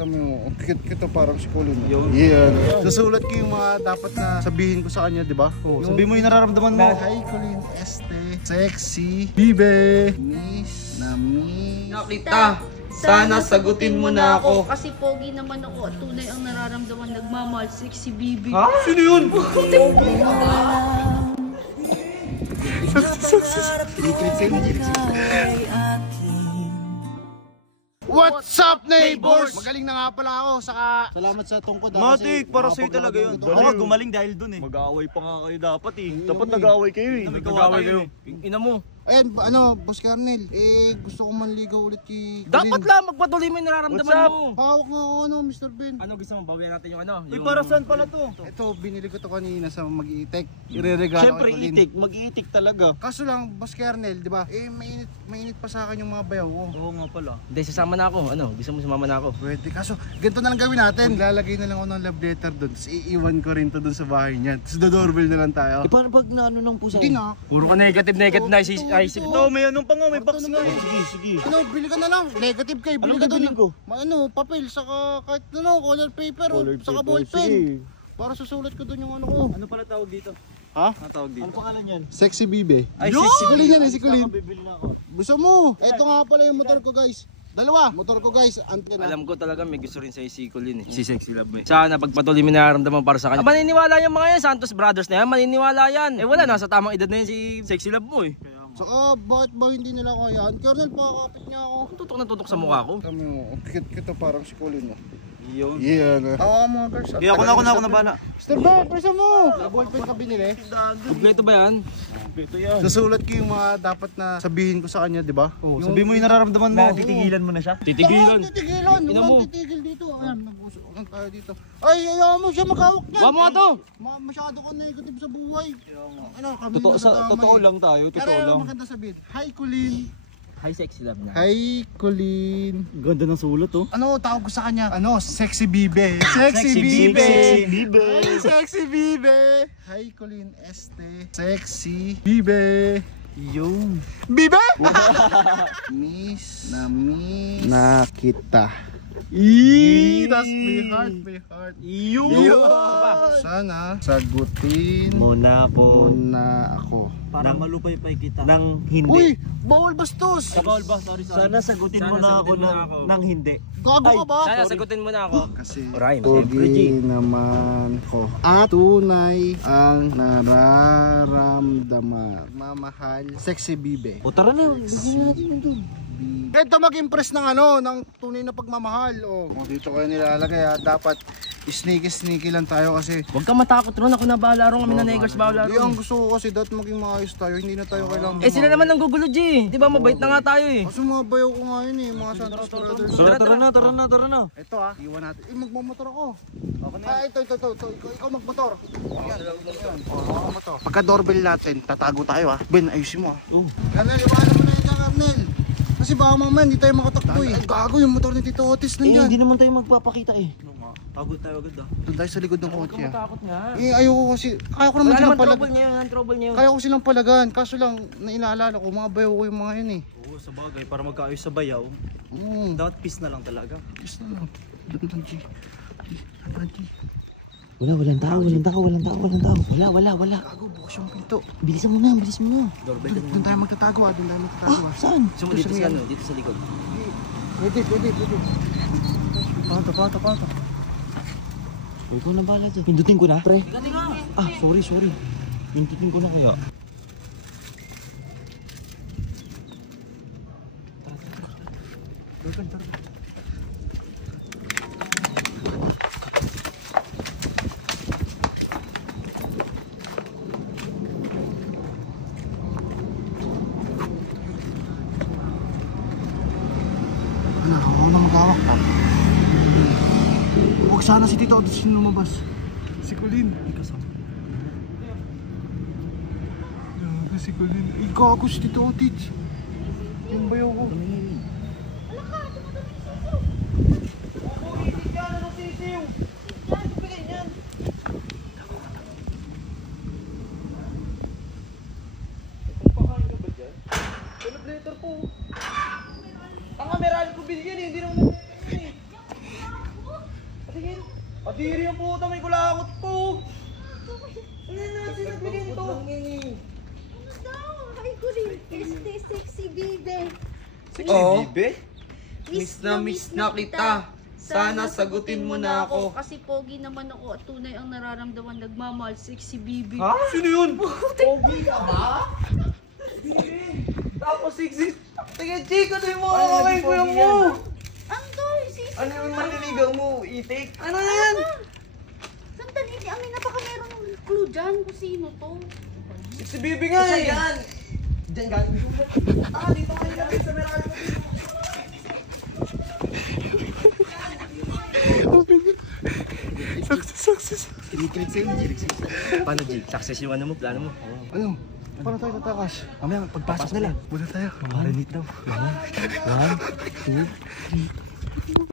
Kami mo, kita parang si Colin. Yeah. Susulat ko yung mga dapat na sabihin ko sa kanya, di ba? Oh, sabihin mo yung nararamdaman mo. Hi Colin, sexy, bibe, miss, nami. Nakita. Sana sagutin mo na ako. Kasi pogi naman ako at tunay ang nararamdaman nagmamahal, sexy bibi. Ha? Sino yun? What's up, neighbors? Magaling na nga pala ako, saka salamat sa tungkod. Matik, para sa'yo talaga yun. Ako gumaling dahil dun eh. Mag-aaway pa nga kayo dapat eh. Dapat nag-aaway kayo eh. Nag-aaway kayo. Ina mo. Ayan, Boss Kernel, gusto ko manligaw ulit kay Colin. Dapat lang, magpatuloy mo yung nararamdaman mo. Hawak nga ako, Mr. Ben. Ano gusto mo, bawian natin yung ano? Uy, para saan pala to? Ito, binili ko to kanina sa Mag-iitik. Ireregalo Siyempre kay Colin. itik, mag-iitik talaga. Kaso lang, Boss Kernel, di ba? Mainit pa sa akin yung mga bayaw ko. Oo nga pala. Hindi, sasama na ako. Ano, gusto mo sumama na ako? Pwede, kaso ganito na lang gawin natin. Lalagay na lang ako ng love letter doon. Tapos iiwan ko rin to doon sa bahay niya. Tapos doorbell na lang tayo. Paano pag naano ng pusa? Hindi na. Puro ka negative na isip. Ito, may anong pa nga, may box nga eh. Sige. Ano, bili ka na lang. Negative kayo. Bili Anong ka doon. bibilin ko? Papel, saka kahit color paper, saka ballpen. Para susulat ko doon yung ano ko. Ano pala tawag dito? Ha? Ano tawag dito? Ano pangalan yan? Sexy Bibe. Ay, si Colin yan, si Colin. Bibili na ako. Gusto mo? Ito nga pala yung motor ko, guys. Dalawa. Motor ko, guys. Alam ko talaga may gusto rin sa'yo si Colin eh. Si Sexy Love mo eh. Sana pagpatuloy mo nararamdaman para sa kanya. Maniniwala yung mga yan, Santos Brothers na yan. Maniniwala yan. Wala, nasa tamang edad na yan si Sexy Love mo eh. Saka bakit ba hindi nila kayaan? Kernel, pakakapit niya ako. Tutok na tutok sa mukha ko. Kami mo, kita parang si Colin mo. Yun. Yeah. Mga girls. Hindi ako na bana. Mr. Ben, presa mo! Ballpen ka binili. Kompleto ba yan? Ito yan. Susulat ko yung mga dapat na sabihin ko sa kanya, di ba? Oh, sabihin mo yung nararamdaman mo. Titigilan mo na siya? Titigilan. Titigilan. Huwag titigil dito. Ayan, nag-usukan tayo dito. Ay, ayaw mo siya makawak niyan. Huwag mo nga to. Masyado ka negative sa buhay. Totoo lang tayo. Totoo lang. Maganda sabihin. Hi, Colin. Hi Sexy Love na. Hi, Colin. Ganda ng sulat oh. Ano tawag ko sa kanya? Sexy Bibe. Sexy Bibe. Sexy Bibe. Sexy Bibe. Hi, Colin. Sexy Bibe. Yung. Bibe! Miss na kita. Tas may heart. Sana sagutin mo na ako. Para malupay-pay kita. Nang hindi. Uy! Bawal bastos! Bawal ba? Sorry. Sana sagutin mo na ako nang hindi. Gago ka ba? Sana sagutin mo na ako. Kasi Rhyme. pogi naman ko. At tunay ang nararamdaman. Mamahal. Sexy Bibe. O tara na. Bigyan natin yung doon. Ito mag-impress ng ng tunay na pagmamahal. Dito kayo nilalagay ha. Dapat sneaky lang tayo kasi Huwag kang matakot ron. Ako na bahala ron. Kami na Negers bahala hindi, ang ron. gusto ko kasi dapat maging maayos tayo. Hindi na tayo kailangan Sila naman ang gugulo G. Di ba mabait na nga tayo eh. Kasi mga bayaw ko nga yun mga Santos Brothers. Tara na. Ito iwan natin. Magmamotor ako. Ito. Ikaw magmotor. Yan. Magmotor. Pagka doorbell natin, tatago tayo Ben, ayusin mo Kernel, iwanan mo na yung Kernel. Kasi baka mamaya hindi tayo makatakbo Ay, gago yung motor ni Tito Otis nandyan. Hindi naman tayo magpapakita eh. Pagod tayo agad Doon tayo sa likod ng Huwag kotse. kang matakot nga. Ayoko kasi, kaya ko naman Wala silang naman palagan. trouble niya yun. Kaya ko silang palagan, kaso lang nainaalala ko, mga bayaw ko yung mga yun Oo, sa bagay. Para magkaayos sa bayaw. Dapat peace na lang talaga. Peace na lang. Doon lang, G. Walang tao. Wala. Gago, bukas yung pinto. Bilisan mo na. Doon tayo magtatago Saan? Dito sa ano, dito sa likod. Pwede. Pato. Ikaw na bahala dyan. Pindutin ko na, pre. Sorry. Pindutin ko na kaya. Tara. Ako na magawak ka. Huwag sana si Tito Otis yung lumabas. Si Colin. Gago si Colin. Gago si Tito Otis. Yung bayaw ko. Adiri ang puta, may kulakot po. Ano daw? Ay ko rin. Este, sexy baby. Oo. Miss na kita. Sana sagutin mo na ako. Kasi pogi naman ako at tunay ang nararamdaman. Nagmamahal, sexy baby. Ha? Sino yun? Pogi ka ba? Tapos sexy. Sige, Chico, ano yung mga kamay ko yung mo? Ang to, sisi. Ano yung maniligaw mo, itik? Ano yan? Sandali, amin na baka meron ng clue dyan kung sino to. Si Bibi nga eh. Yan. Diyan galing mo. Dito kayo galing sa Merali mo. Success. Kinikilig sa'yo, Jig. Paano, Jig? Success yung ano mo, plano mo? Ano? Paano tayo tatakas? Mamaya, pagpasok nila. Muna tayo. Marinate daw. 1, 2,